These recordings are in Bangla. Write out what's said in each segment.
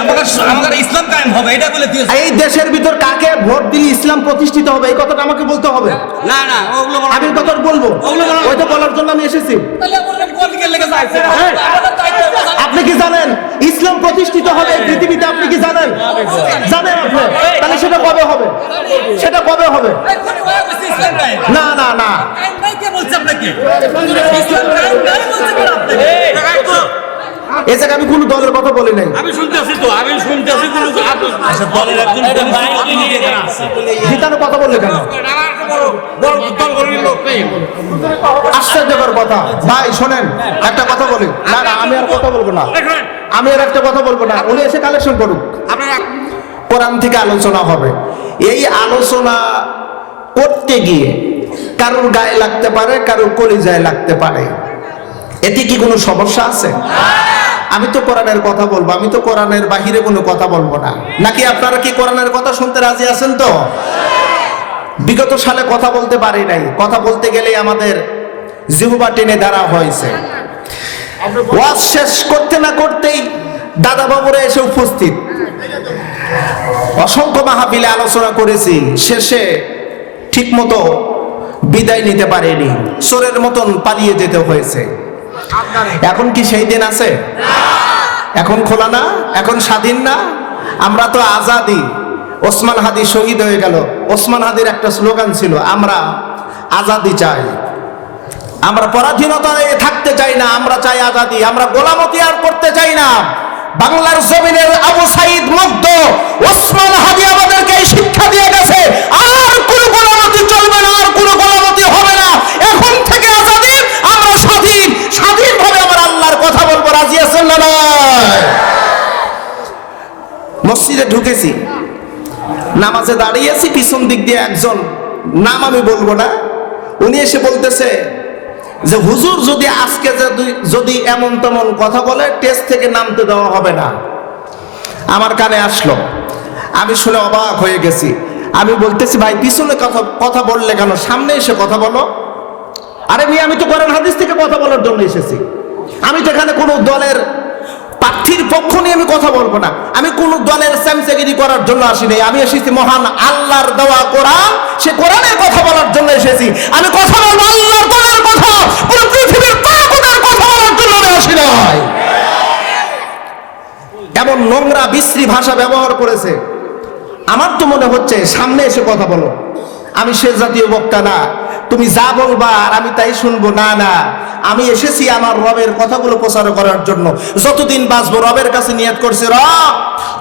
আমাদের আমাদের ইসলাম কায়েম হবে এটা বলে দিয়েছে। এই দেশের ভিতর কাকে ভোট দিলে ইসলাম প্রতিষ্ঠিত হবে? এই কথাটা আমাকে বলতে হবে। না না ওগুলো আমি কথা বলব। বলা- ওইটা বলার জন্য আমি এসেছি। হ্যাঁ। আপনি কি জানেন? ইসলাম প্রতিষ্ঠিত হবে পৃথিবীতে আপনি কি জানেন? জানেন আপনি? তাহলে সেটা কবে হবে? সেটা কবে হবে? না না না। কে বলছে আপনাকে? ইসলাম এ জায়গায় আমি কোনো দলের কথা বলি নাই। আমি শুনতেছি তো আমি শুনতেছি কোনো আচ্ছা দলের একজন জিতানো কথা বললে কেন? আশ্চর্যকর কথা। ভাই শোনেন একটা কথা বলি। না না আমি আর কথা বলব না। আমি আর একটা কথা বলব না। উনি এসে কালেকশন করুক। আপনারা কোরআন থেকে আলোচনা হবে। এই আলোচনা করতে গিয়ে কারোর গায়ে লাগতে পারে কারোর কলিজায় লাগতে পারে। এতে কি কোনো সমস্যা আছে? আমি তো কোরআনের কথা বলব, আমি তো কোরআনের বাহিরে কোনো কথা বলব না। নাকি আপনারা কি কোরআনের কথা শুনতে রাজি আছেন তো? বিগত সালে কথা বলতে পারি নাই। কথা বলতে গেলে আমাদের জিহুবা টেনে দাঁড়া হয়েছে। ওয়াজ শেষ করতে না করতেই দাদা বাবুরা এসে উপস্থিত। অসংখ্য মাহাবিলে আলোচনা করেছি, শেষে ঠিকমতো বিদায় নিতে পারেনি। চোরের মতন পালিয়ে যেতে হয়েছে। এখন কি সেই দিন আছে? এখন খোলা না? এখন স্বাধীন না? আমরা তো আজাদি। ওসমান হাদি শহীদ হয়ে গেল। ওসমান হাদির একটা স্লোগান ছিল, আমরা আজাদি চাই। আমরা পরাধীনতায় থাকতে চাই না, আমরা চাই আজাদি। আমরা গোলামতি আর করতে চাই না। বাংলার জমিনের আবু সাইদ মুগ্ধ। ওসমান হাদি আমাদেরকে এই শিক্ষা দিয়ে গেছে, আর কোন গোলামতি চলবে না, আর কোন গোলামতি হবে না। এখন থেকে আজাদি স্বাধীনভাবে আমার আল্লাহর কথা বলব, রাজি আছেন না মসজিদে ঢুকেছি, নামাজে দাঁড়িয়েছি, পিছন দিক দিয়ে একজন, নাম আমি বলব না, উনি এসে বলতেছে যে, হুজুর, যদি আজকে যদি- এমন তেমন কথা বলে, টেস্ট থেকে নামতে দেওয়া হবে না। আমার কানে আসলো, আমি শুনে অবাক হয়ে গেছি, আমি বলতেছি, ভাই, পিছনে কথা কথা বললে কেন? সামনে এসে কথা বলো। আরে মেয়ে, আমি তো কোরআন হাদিস থেকে কথা বলার জন্য এসেছি। আমি তো এখানে কোনো দলের প্রার্থীর পক্ষ নিয়ে আমি কথা বলব না। আমি কোন দলের স্যামচাগিরি করার জন্য আসিনি আমি এসেছি মহান আল্লাহর দেওয়া কোরআন। সে কোরআনের কথা বলার জন্য এসেছি। আমি কথা বলব আল্লাহর দলের কথা। পুরো পৃথিবীর তাগুতের কথা বলার জন্য আমি আসি নাই। এমন নোংরা, বিশ্রী ভাষা ব্যবহার করেছে। আমার তো মনে হচ্ছে সামনে এসে কথা বলো। আমি সে জাতীয় বক্তা না। তুমি যা বলবা আর আমি তাই শুনব। না না। আমি এসেছি আমার রবের কথাগুলো প্রচার করার জন্য। যতদিন বাঁচবো, রবের কাছে নিয়ত করছে, রব,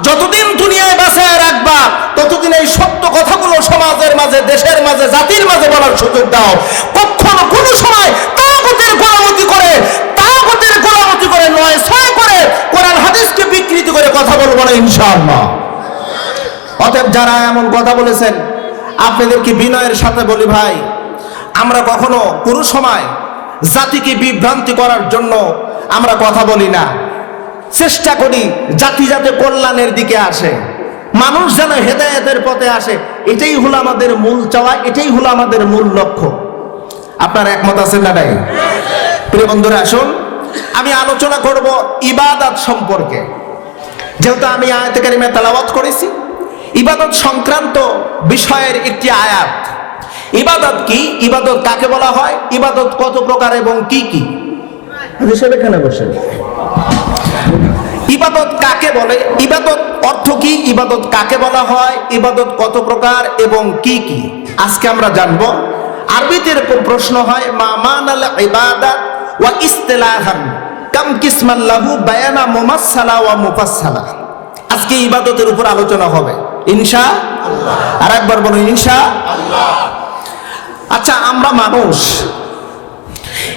যতদিন দুনিয়ায় বাঁচায় রাখবা, ততদিন এই সত্য কথাগুলো সমাজের মাঝে, দেশের মাঝে, জাতির মাঝে বলার সুযোগ দাও। কখনো কোনো সময় তাগতের গোলামতি করে, তাগতের গোলামতি করে নয়, ছয় করে কোরআন হাদিসকে বিকৃতি করে কথা বলব না, ইনশাআল্লাহ। অতএব যারা এমন কথা বলেছেন আপনাদেরকে বিনয়ের সাথে বলি ভাই? আমরা কখনো কোনো সময় জাতিকে বিভ্রান্তি করার জন্য আমরা কথা বলি না। চেষ্টা করি জাতি যাতে কল্যাণের দিকে আসে। মানুষ যেন হেদায়েতের পথে আসে, এটাই হলো আমাদের মূল চাওয়া, এটাই হলো আমাদের মূল লক্ষ্য। আপনার একমত আছেন না নাই? প্রিয় বন্ধুরা, আসুন, আমি আলোচনা করব ইবাদত সম্পর্কে। যেহেতু আমি আয়াতে কারিমে তেলাওয়াত করেছি, ইবাদত সংক্রান্ত বিষয়ের একটি আয়াত। ইবাদত কি? ইবাদত কাকে বলা হয়? ইবাদত কত প্রকার এবং কি কি? হিসেবে এখানে বসে ইবাদত কাকে বলে? ইবাদত অর্থ কি? ইবাদত কাকে বলা হয়? ইবাদত কত প্রকার এবং কি কি? আজকে আমরা জানব। আরবিতে এরকম প্রশ্ন হয় মা মানাল ইবাদাত ওয়া ইস্তিলাহান? কাম কিসমান লাহু বায়ানা মুমাসসালা ওয়া মুফাসসালা? আজকে ইবাদতের উপর আলোচনা হবে। ইনশা আর একবার বলুন ইনশা আচ্ছা আমরা মানুষ।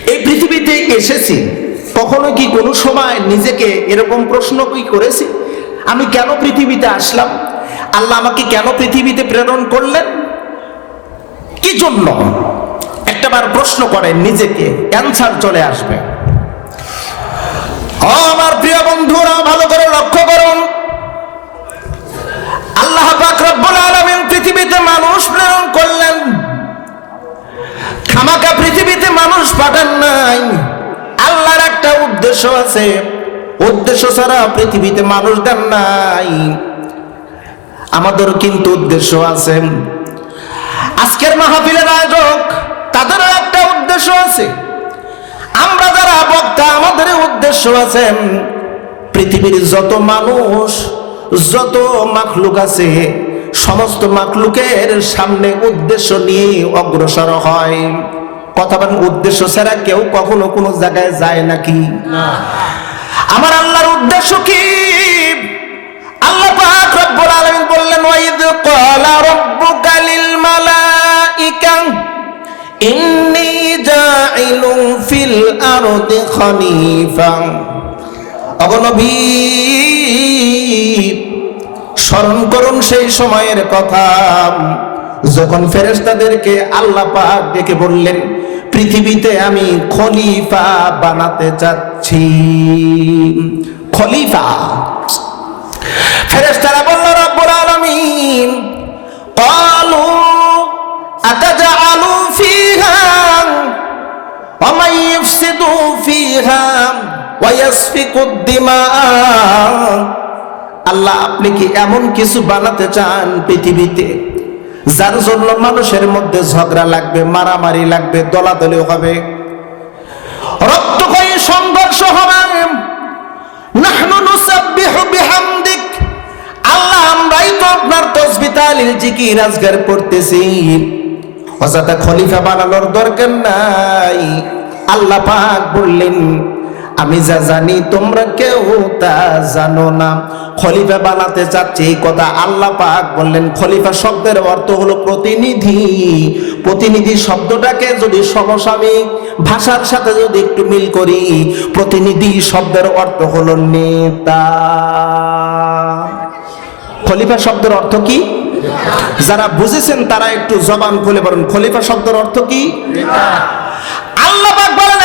এই পৃথিবীতে এসেছি। কখনো কি কোনো সময় নিজেকে এরকম প্রশ্ন কি করেছি? আমি কেন পৃথিবীতে আসলাম? আল্লাহ আমাকে কেন পৃথিবীতে প্রেরণ করলেন? কি জন্য? একটাবার প্রশ্ন করেন নিজেকে। অ্যান্সার চলে আসবে। আমার প্রিয় বন্ধুরা, ভালো করে লক্ষ্য করুন উদ্দেশ্য আছে। উদ্দেশ্য ছাড়া পৃথিবীতে মানুষ দেন নাই। আমাদের কিন্তু উদ্দেশ্য আছে। আজকের মাহফিলের আয়োজক, তাদেরও একটা উদ্দেশ্য আছে। আমরা যারা বক্তা, আমাদের উদ্দেশ্য আছে, পৃথিবীর যত মানুষ, যত মাখলুক আছে, সমস্ত মাখলুকের সামনে উদ্দেশ্য নিয়ে অগ্রসর হয়। কথা বলেন উদ্দেশ্য ছাড়া কেউ কখনো কোনো জায়গায় যায় নাকি? আমার আল্লাহর উদ্দেশ্য কি? আল্লাহ পাক রব্বুল আলামিন বললেন ওয়াইদ ক্বালা রাব্বুকা লিল মালাইকা ইন্নী জাইলুন ফিল আরদি খলিফা অগনবী স্মরণ করুন সেই সময়ের কথা। যখন ফেরেশতাদেরকে আল্লাহ পাক ডেকে বললেন পৃথিবীতে আমি খলিফা বানাতে চাচ্ছি খলিফা ফেরেশতারা বলল রব্বুল আলামিন قالوا أتجعل فيها ومن يفسد فيها ويسفك الدماء আল্লাহ আপনি কি এমন কিছু বানাতে চান পৃথিবীতে যার জন্য মানুষের মধ্যে ঝগড়া লাগবে, মারামারি লাগবে, দলাদলি হবে। রক্ত রক্তক্ষয়ী সংঘর্ষ হবে। আল্লাহ তো আপনার আজগার করতেছি খলিফা বানানোর দরকার নাই। আল্লাহ পাক বললেন আমি যা জানি, তোমরা কেউ তা জানো না। খলিফা বানাতে চাচ্ছি এই কথা আল্লাহ পাক বললেন। খলিফা শব্দের অর্থ হলো প্রতিনিধি। প্রতিনিধি শব্দটাকে যদি সমসাময়িক ভাষার সাথে যদি একটু মিল করি, প্রতিনিধি শব্দের অর্থ হলো নেতা। খলিফা শব্দের অর্থ কি? যারা বুঝেছেন তারা একটু জবান খুলে বলেন। খলিফা শব্দের অর্থ কি? আল্লাহ পাক বলেন "এ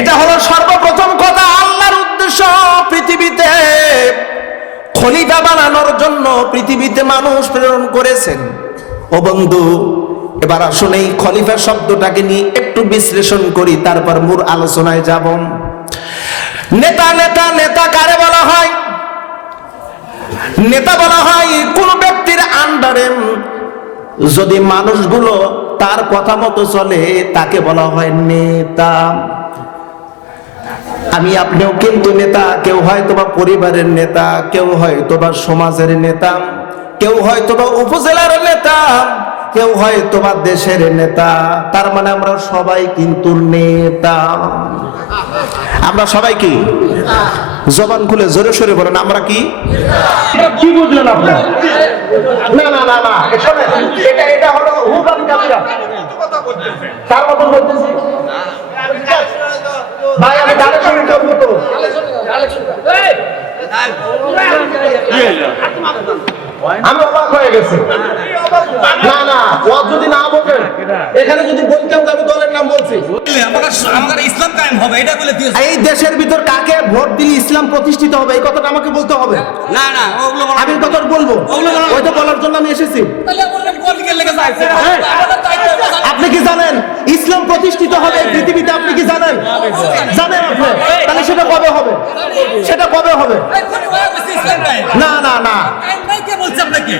এটা হলো সর্বপ্রথম কথা পৃথিবীতে। খলিফা বানানোর জন্য পৃথিবীতে মানুষ প্রেরণ করেছেন। ও এবার আসুন এই শব্দটাকে নিয়ে একটু বিশ্লেষণ করি, তারপর মূল আলোচনায় যাব। নেতা নেতা নেতা কারে বলা হয়? নেতা বলা হয় কোন ব্যক্তির আন্ডারে যদি মানুষগুলো তার কথা মতো চলে, তাকে বলা হয় নেতা। আমি আপনিও কিন্তু নেতা, কেউ হয়তো বা পরিবারের নেতা, কেউ হয়তো বা সমাজের নেতা, কেউ হয়তো বা উপজেলার নেতা। কেউ হয় তোমার দেশের নেতা তার মানে আমরা সবাই কিন্তু নেতা। আমরা সবাই কি? জবান খুলে জোরে সরে বলেন আমরা কি? কি বুঝলেন আপনার? না না না না এটা এটা হলো কাবিরা তার মতন বলতেছি। ভাই আমি শুনে আমি অবাক হয়ে গেছি। না না ও যদি না বলেন এখানে যদি বলতাম আমি দলের নাম বলছি। আমাদের আমাদের ইসলাম কায়েম হবে এটা বলে এই দেশের ভিতর কাকে ভোট দিলে ইসলাম প্রতিষ্ঠিত হবে? এই কথাটা আমাকে বলতে হবে। না না ওগুলো আমি কথা বলব। ওই তো বলার জন্য আমি এসেছি। যাচ্ছে আপনি কি জানেন? ইসলাম প্রতিষ্ঠিত হবে এই পৃথিবীতে আপনি কি জানেন? জানেন আপনি? তাহলে সেটা কবে হবে? সেটা কবে হবে? না না না কায়েম নাই কে বলছে আপনাকে?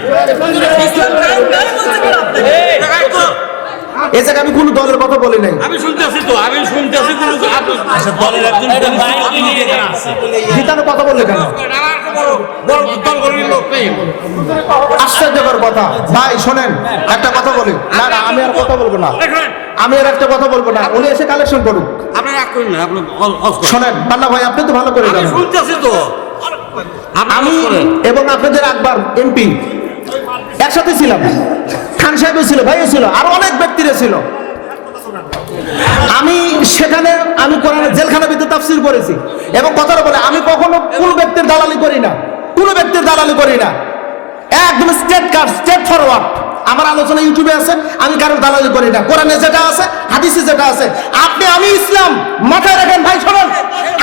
ইসলাম কায়েম নাই বলছে কে আপনাকে। এ জায়গায় আমি কোনো দলের কথা বলি নাই। আমি শুনতেছি তো আমি শুনতেছি কোনো আচ্ছা দলের একজন কথা বললে কেন? আশ্চর্যকর কথা। ভাই শোনেন একটা কথা বলি। না না আমি আর কথা বলব না। আমি আর একটা কথা বলব না। উনি এসে কালেকশন করুক। শোনেন পান্না ভাই আপনি তো ভালো করে শুনতেছি তো। আমি এবং আপনাদের আকবর এমপি একসাথে ছিলাম। খান সাহেবও ছিল ভাইও ছিল আর অনেক ব্যক্তিরা ছিল। আমি সেখানে আমি কোরআনের জেলখানা ভিতরে তাফসির করেছি এবং কথাটা বলে আমি কখনো কোনো ব্যক্তির দালালি করি না। কোনো ব্যক্তির দালালি করি না। একদম স্টেট কার্ড স্টেট ফরওয়ার্ড আমার আলোচনা ইউটিউবে আছে, আমি কারোর দালালি করি না। কোরআনে যেটা আছে, হাদিসে যেটা আছে, আপনি, আমি ইসলাম, মাথায় রাখেন ভাই, শোনেন,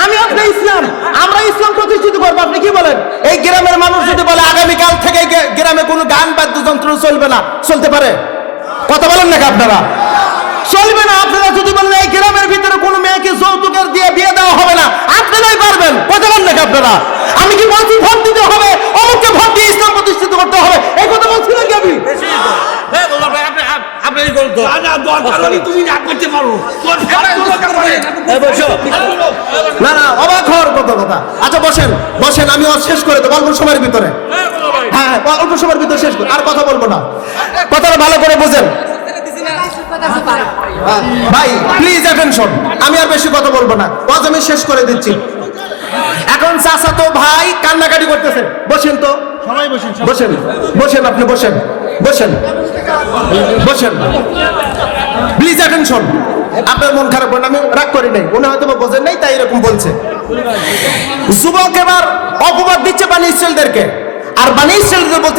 আমি আপনি ইসলাম, আমরা ইসলাম প্রতিষ্ঠিত করব, আপনি কি বলেন? এই গ্রামের মানুষ যদি বলে, আগামীকাল থেকে গ্রামে কোনো গান বাদ্যযন্ত্র চলবে না। চলতে পারে? কথা বলেন নাকি আপনারা? চলবে না। আপনারা যদি বলেন এই গ্রামের ভিতরে কোনো মেয়েকে যৌতুকের দিয়ে বিয়ে দেওয়া হবে না আপনারাই পারবেন। কথা বলেন নাকি আপনারা? আমি কি বলছি ভোট দিতে হবে? অমুককে ভোট দিয়ে ইসলাম প্রতিষ্ঠিত করতে হবে? এই কথা বলছি নাকি আমি। না, না, দরকার হলে তুমি না করতে পারো। তোর ফেরার দরকার পড়ে। না না অবাক হওয়ার কত কথা। আচ্ছা বসেন বসেন আমি ওর শেষ করে দেবো অল্প সময়ের ভিতরে। হ্যাঁ। হ্যাঁ হ্যাঁ, অল্প সময়ের ভিতরে শেষ করে আর কথা বলব না। কথাটা ভালো করে বোঝেন। ভাই প্লিজ অ্যাটেনশন আমি আর বেশি কথা বলব না। ওয়াজ আমি শেষ করে দিচ্ছি। এখন চাচা তো ভাই কান্নাকাটি করতেছে। বসেন তো। বসেন বসেন বসেন আপনি বসেন বসেন বসেন। প্লিজ অ্যাটেনশন আপনার মন খারাপ করেন আমি রাগ করি নাই। উনি হয়তো বা বোঝেন নাই তাই এরকম বলছে। যুবক এবার অপবাদ দিচ্ছে বাণী ইসরায়েলদেরকে। আর বাণী ইসরায়েলদের বলতে